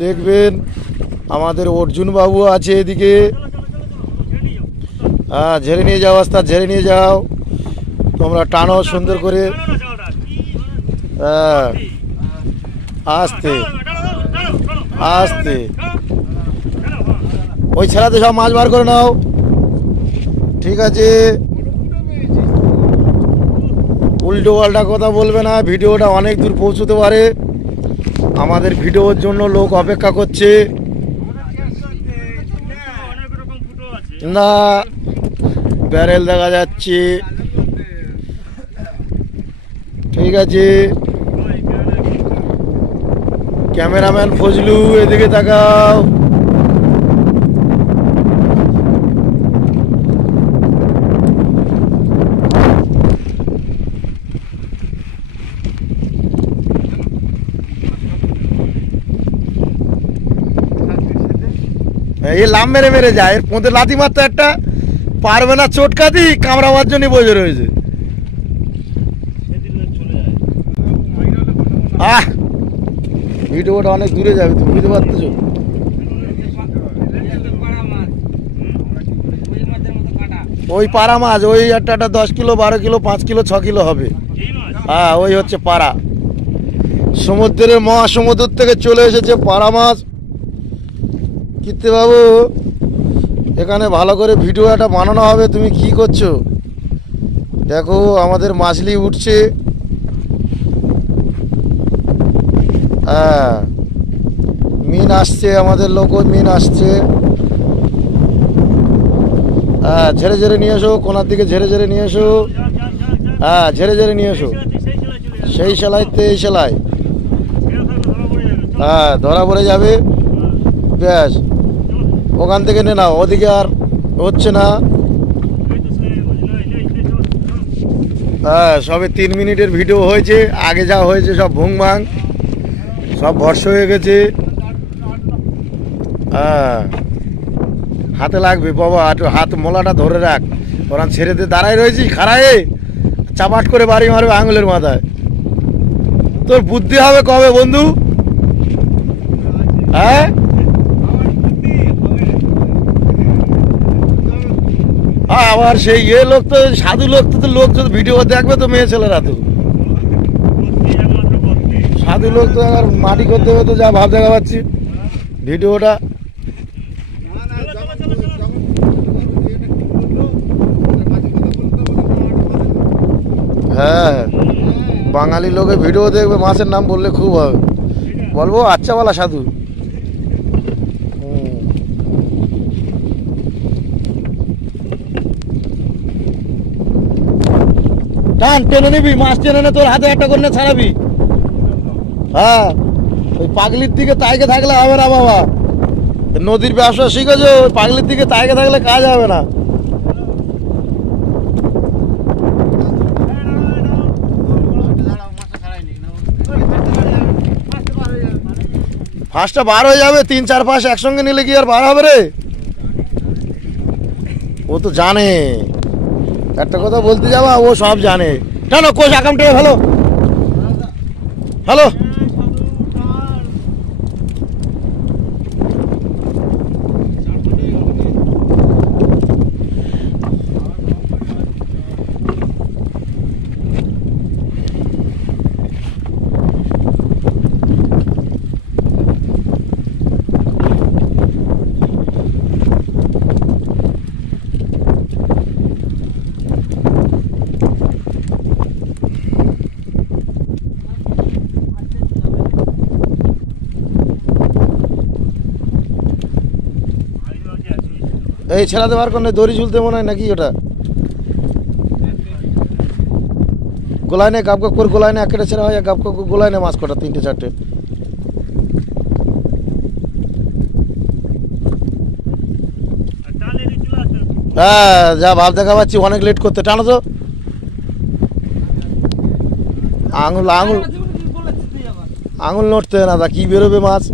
দেখবেন আমাদের অর্জুন বাবু আছে এদিকে। হ্যাঁ, ঝেড়ে নিয়ে যাও, আস্তে ঝেড়ে নিয়ে যাও, তোমরা টানো সুন্দর করে। হ্যাঁ, আস্তে আস্তে। ওই ছেড়াতে সব মাছ বার করে নাও। ঠিক আছে, উল্টো পাল্টা কথা বলবে না, ভিডিওটা অনেক দূর পৌঁছতে পারে। আমাদের ভিডিওর জন্য লোক অপেক্ষা করছে। না, ব্যারেল দেখা যাচ্ছে। ঠিক আছে, ক্যামেরাম্যান ফজলু এদিকে তাকাও। এই লাম মেরে মেরে যায়, এর মধ্যে লাথি মারতে একটা পারবে না, চটকাতি কামড়াবার জন্য বসে রয়েছে। আহ, ভিডিওটা অনেক দূরে যাবে, তুমি বুঝতে পারতেছো? ওই পাড়া মাছ, ওই একটা 10 কিলো 12 কিলো 5 কিলো 6 কিলো হবে। হ্যাঁ, ওই হচ্ছে পাড়া। সমুদ্রের মহাসমুদ্র থেকে চলে এসেছে পাড়া মাছ। কীর্তি বাবু, এখানে ভালো করে ভিডিও একটা বানানো হবে। তুমি কি করছো দেখো, আমাদের মাছলি উঠছে। হ্যাঁ, মিন আসছে, আমাদের লোক মিন আসছে। হ্যাঁ, ঝেড়ে ঝেড়ে নিয়ে এসো, কোনার দিকে ঝেড়ে ঝেড়ে নিয়ে এসো। হ্যাঁ, ঝেড়ে ঝেড়ে নিয়ে এসো। সেই সেলাইতে এই সেলাই। হ্যাঁ, ধরা পড়ে যাবে। ব্যাস, ওখান থেকে নে নাও, ওদিকে আর হচ্ছে না। হ্যাঁ, সবে 3 মিনিটের ভিডিও হয়েছে, আগে যা হয়েছে সব ভুং ভাং, সব ভর্ষ হয়ে গেছে। হ্যাঁ, হাতে লাগবে বাবা, হাত মোলাটা ধরে রাখ। ওরা ছেড়ে দিয়ে দাঁড়াই রয়েছি, খাড়ায় চাপাট করে বাড়ি মারবে আঙুলের মাথায়। তোর বুদ্ধি হবে কবে বন্ধু? হ্যাঁ, আবার সেই লোক তো সাধু লোক, তো লোক যদি ভিডিও দেখবে তো মেয়ে ছেলেরা তো সাধু লোক তো আর মাটি করতে হবে তো, যা ভাব দেখা পাচ্ছি ভিডিওটা। হ্যাঁ, বাঙালি লোকে ভিডিও দেখবে, মাছের নাম বললে খুব হবে। বলবো আচ্ছা বলা সাধু। টান টেনে নিবি, মাছ টেনে নে, তোর হাতে একটা করে ছাড়াবি। হ্যাঁ, ওই পাগলির দিকে তাইকে থাকলে হবে না বাবা। নদীর ব্যবসা শিখেছো, ওই পাগলির দিকে তাইকে থাকলে কাজ হবে না। ফাঁসটা বার হয়ে যাবে, 3-4 ফাঁস একসঙ্গে নিলে কি আর বার হবে রে? ও তো জানে, একটা কথা বলতে যাবা ও সব জানে। কেন কোষ আকামটা ভালো হ্যালো। এই ছেড়াতে বার করে দড়ি ঝুলতে মনে হয় নাকি ওটা? গোলায় নে, গাপ গাপ করে গোলায় নে, একটা ছেড়া হয়, গাপ গাপ গোলায় নে মাছ কটা, 3-4টে। হ্যাঁ, যা ভাব দেখা পাচ্ছি, অনেক লেট করতে। টানো তো আঙুল, আঙুল আঙুল নড়তে না, তা কি বেরোবে মাছ?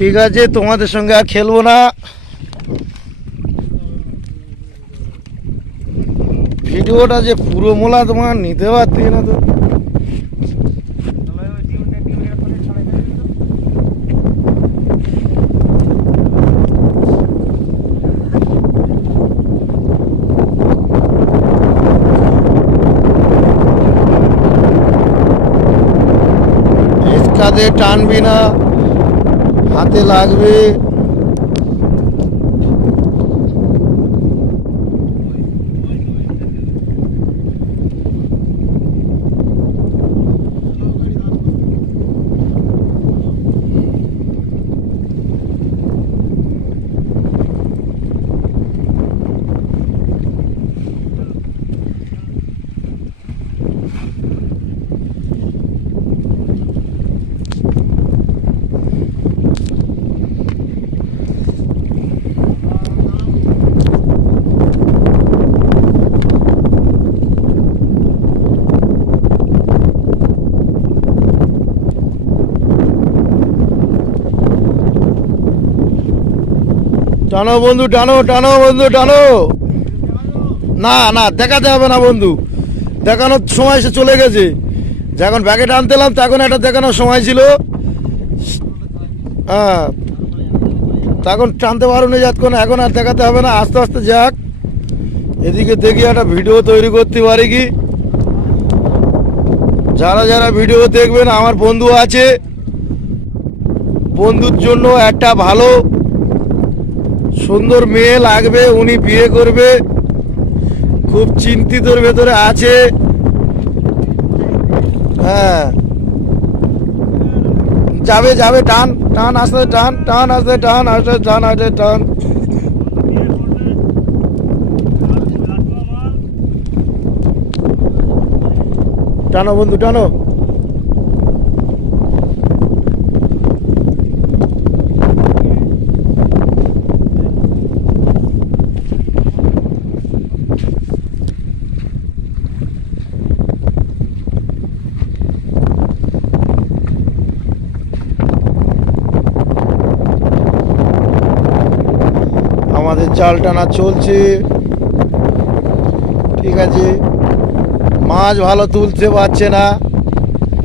ঠিক আছে, তোমাদের সঙ্গে আর খেলবো না। ভিডিও ওটা যে পুরো মোলা তোমার নিতে পারতি না তো। হিচকা দিয়ে টানবি না, হাতে লাগবে। টানো বন্ধু, টানো টানো বন্ধু টানো। না না দেখাতে হবে না বন্ধু, দেখানোর সময় সে চলে গেছে। যখন ব্যাগে টানতেলাম তখন একটা দেখানোর সময় ছিল। হ্যাঁ তখন টানতে পারো নি যাতক্ষণ, এখন আর দেখাতে হবে না, আস্তে আস্তে যাক। এদিকে দেখি একটা ভিডিও তৈরি করতে পারি কি। যারা যারা ভিডিও দেখবেন, আমার বন্ধু আছে, বন্ধুর জন্য একটা ভালো সুন্দর মেয়ে লাগবে, উনি বিয়ে করবে, খুব চিন্তিতর ভেতরে আছে। হ্যাঁ যাবে যাবে, টান টান আসতে, টান টান আসতে, টান আসতে, টান আসতে, টান। টানো বন্ধু টানো। আমাদের জাল টানা চলছে, ঠিক আছে। মাছ ভালো তুলতে পারছে না।